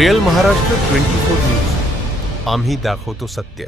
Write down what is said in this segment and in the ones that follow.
Real Maharashtra 24 news, आम्ही दाखवतो सत्य।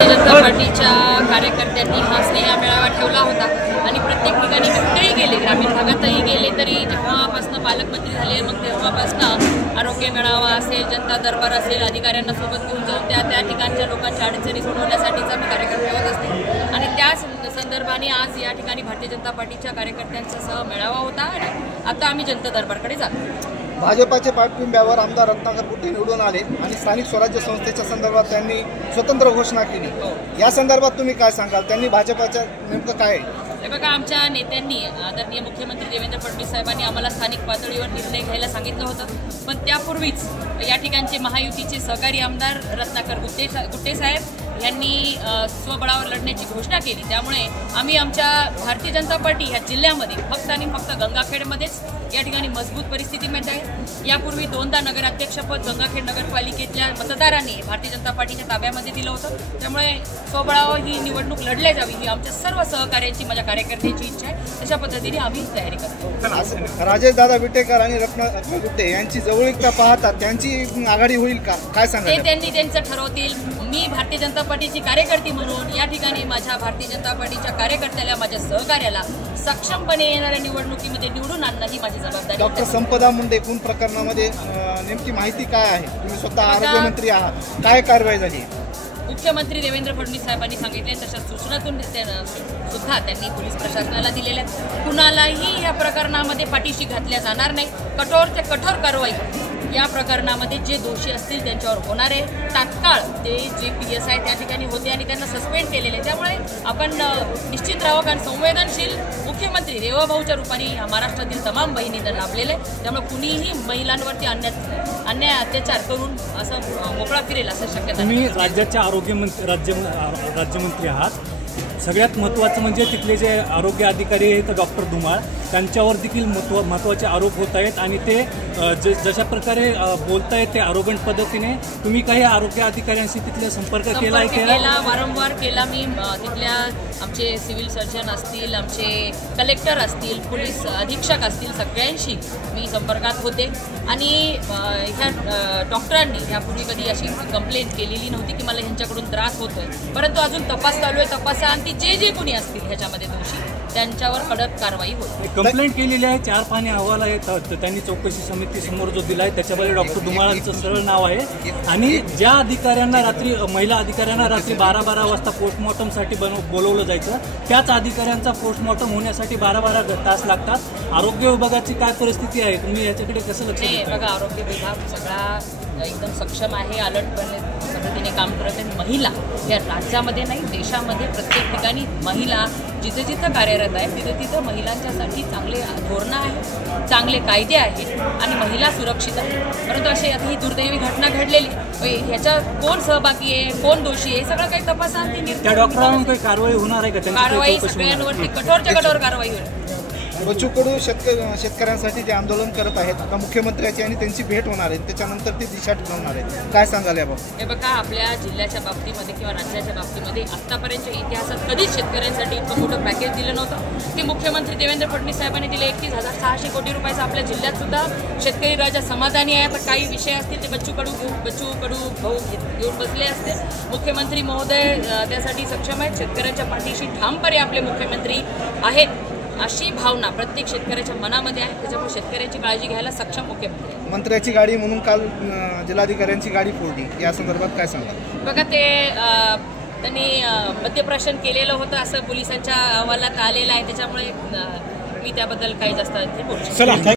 जनता पार्टीच्या कार्यकर्त्यांनी हा स्नेह मेळावा ठेवला होता आणि प्रत्येक ठिकाणी कुठेही गेले, ग्रामीण भागातही गेले तरी जेव्हापासून पालकमंत्री झाले मग तेव्हापासून आरोग्य मेळावा असेल, जनता दरबार असेल, अधिकाऱ्यांना सोबत घेऊन जाऊन त्या ठिकाणच्या लोकांच्या अडचणी सोडवण्यासाठीचा मी कार्यक्रम ठेवत असते आणि त्याच संदर्भाने आज या ठिकाणी भारतीय जनता पार्टीच्या कार्यकर्त्यांचा सह मेळावा होता आणि आता आम्ही जनता दरबारकडे जातो। भाजपाच्या पाठिंब्यावर आमदार रत्नाकर गुट्टे निवडून आले आणि स्थानिक स्वराज्य संस्थेच्या संदर्भात त्यांनी स्वतंत्र घोषणा केली। या संदर्भात तुम्ही काय सांगाल? त्यांनी भाजपाच्या नेमकं काय? हे बघा, आमच्या नेत्यांनी आदरणीय मुख्यमंत्री देवेंद्र फडणवीस साहेबांनी आम्हाला स्थानिक पातळीवर निर्णय घ्यायला सांगितलं होतं, पण त्यापूर्वीच या ठिकाणचे महायुतीचे सहकारी आमदार रत्नाकर गुट्टे साहेब यांनी स्वबळावर लढण्याची घोषणा केली। त्यामुळे आम्ही आमच्या भारतीय जनता पार्टी ह्या जिल्ह्यामध्ये फक्त आणि फक्त गंगाखेडमध्येच या ठिकाणी मजबूत परिस्थितीमध्ये आहे। यापूर्वी 2दा नगराध्यक्षपद गंगाखेड नगरपालिकेतल्या मतदारांनी भारतीय जनता पार्टीच्या ताब्यामध्ये दिलं होतं। त्यामुळे स्वबळावर ही निवडणूक लढल्या जावी ही आमच्या सर्व सहकार्यांची, माझ्या कार्यकर्त्यांची इच्छा आहे। तशा पद्धतीने आम्ही तयारी करतो। राजेशदादा विटेकर आणि रत्नाकर गुट्टे यांची जवळीकता पाहता त्यांची आघाडी होईल का? काय सांगा? ते त्यांनी त्यांचं ठरवतील। मी भारतीय जनता पार्टीची कार्यकर्ती म्हणून या ठिकाणी माझ्या भारतीय जनता पार्टीच्या कार्यकर्त्याला, माझ्या सहकार्याला सक्षमपणे येणाऱ्या निवडणुकीमध्ये निवडून आणणं ही माझी जबाबदारी। डॉक्टर संपदा मुंडे खून प्रकरणामध्ये नेमकी माहिती काय आहे? तुम्ही स्वतः आरोग्यमंत्री आहात, काय कारवाई झाली? मुख्यमंत्री देवेंद्र फडणवीस साहेबांनी सांगितले तशा सूचनातून सुद्धा त्यांनी पोलीस प्रशासनाला दिलेल्या, कुणालाही या प्रकरणामध्ये पाठीशी घातल्या जाणार नाही। कठोर ते कठोर कारवाई या प्रकरणामध्ये जे दोषी असतील त्यांच्यावर होणार आहे। तात्काळ ते जे PSI त्या ठिकाणी होते आणि त्यांना सस्पेंड केलेले, त्यामुळे आपण निश्चित राहावं, कारण संवेदनशील मुख्यमंत्री देवाभाऊच्या रूपाने महाराष्ट्रातील तमाम बहिणींना लाभलेले, त्यामुळे कुणीही महिलांवरती अन्याय अत्याचार करून असं मोकळा फिरेल असं शक्यता। तुम्ही राज्याचे राज्यमंत्री आहात, सगळ्यात महत्त्वाचं म्हणजे तिथले जे आरोग्य अधिकारी आहेत डॉक्टर धुमाळ, त्यांच्यावर देखील महत्त्वाचे आरोप होत आहेत आणि ते जशा प्रकारे बोलतायत ते आरोग्य पद्धतीने, तुम्ही काही आरोग्य अधिकाऱ्यांशी तिथले संपर्क केला? वारंवार केला मी। तिथल्या आमचे सिव्हिल सर्जन असतील, आमचे कलेक्टर असतील, पोलीस अधीक्षक असतील, सगळ्यांशी मी संपर्कात होते आणि ह्या डॉक्टरांनी ह्यापूर्वी कधी अशी कंप्लेंट केलेली नव्हती की मला ह्यांच्याकडून त्रास होतोय, परंतु अजून तपास चालू आहे। तपासा आणि जे कोणी असतील ह्याच्यामध्ये दोषी त्यांच्यावर कडक कारवाई होईल। कंप्लेंट केलेली आहे, 4 पाने अहवाल आहेत, त्यांनी चौकशी समिती समोर जो दिला आहे त्याच्यामध्ये डॉक्टर धुमाळांचं सरळ नाव आहे आणि ज्या अधिकाऱ्यांना रात्री, महिला अधिकाऱ्यांना रात्री 12-12 वाजता पोस्टमॉर्टमसाठी बोलवलं जायचं, त्याच अधिकाऱ्यांचा पोस्टमॉर्टम होण्यासाठी 12-12 तास लागतात। आरोग्य विभागाची काय परिस्थिती आहे, तुम्ही याच्याकडे कसं लक्ष देता? बघा, आरोग्य विभाग सगळा एकदम सक्षम आहे, अलर्टपणे पद्धतीने काम करत आहे। महिला या राज्यामध्ये नाही, देशामध्ये प्रत्येक ठिकाणी महिला जिथे जिथं कार्यरत आहे तिथं महिलांच्यासाठी चांगले धोरणं आहेत, चांगले कायदे आहेत आणि महिला सुरक्षित आहे। परंतु अशी आता ही दुर्दैवी घटना घडलेली, ह्याच्यात कोण सहभागी आहे, कोण दोषी आहे, सगळं काही तपासांती त्या डॉक्टरांवर काही कारवाई होणार आहे का? कारवाई सगळ्यांवरती कठोरच्या कठोर कारवाई होईल। बच्चू कडू शेतकऱ्यांसाठी जे आंदोलन करत आहेत, आता मुख्यमंत्र्याची आणि त्यांची भेट होणार आहे, त्याच्यानंतर ते दिशा ठरवणार आहेत, काय सांगाल याबाबत? हे बघा, आपल्या जिल्ह्याच्या बाबतीमध्ये किंवा राज्याच्या बाबतीमध्ये आतापर्यंतच्या इतिहासात कधीच शेतकऱ्यांसाठी इतकं मोठं पॅकेज दिलं नव्हतं की मुख्यमंत्री देवेंद्र फडणवीस साहेबांनी दिले। 31,600 कोटी रुपयाचं आपल्या जिल्ह्यात सुद्धा शेतकरी राजा समाधानी आहे। आता काही विषय असतील ते बच्चू कडू भाऊ घेऊन बसले असते। मुख्यमंत्री महोदय त्यासाठी सक्षम आहेत, शेतकऱ्यांच्या पाठीशी ठामपणे आपले मुख्यमंत्री आहेत अशी भावना प्रत्येक शेतकऱ्याच्या मनामध्ये आहे। त्याच्यामुळे शेतकऱ्यांची काळजी घ्यायला सक्षम मुख्यमंत्री। मंत्र्याची गाडी म्हणून काल जिल्हाधिकाऱ्यांची गाडी फोडली, या संदर्भात काय सांगाल? बघा, ते त्यांनी मद्यप्राशन केलेलं होतं असं पोलिसांच्या अहवालात आलेलं आहे, त्याच्यामुळे मी त्याबद्दल काही जास्त बोलू शकतो।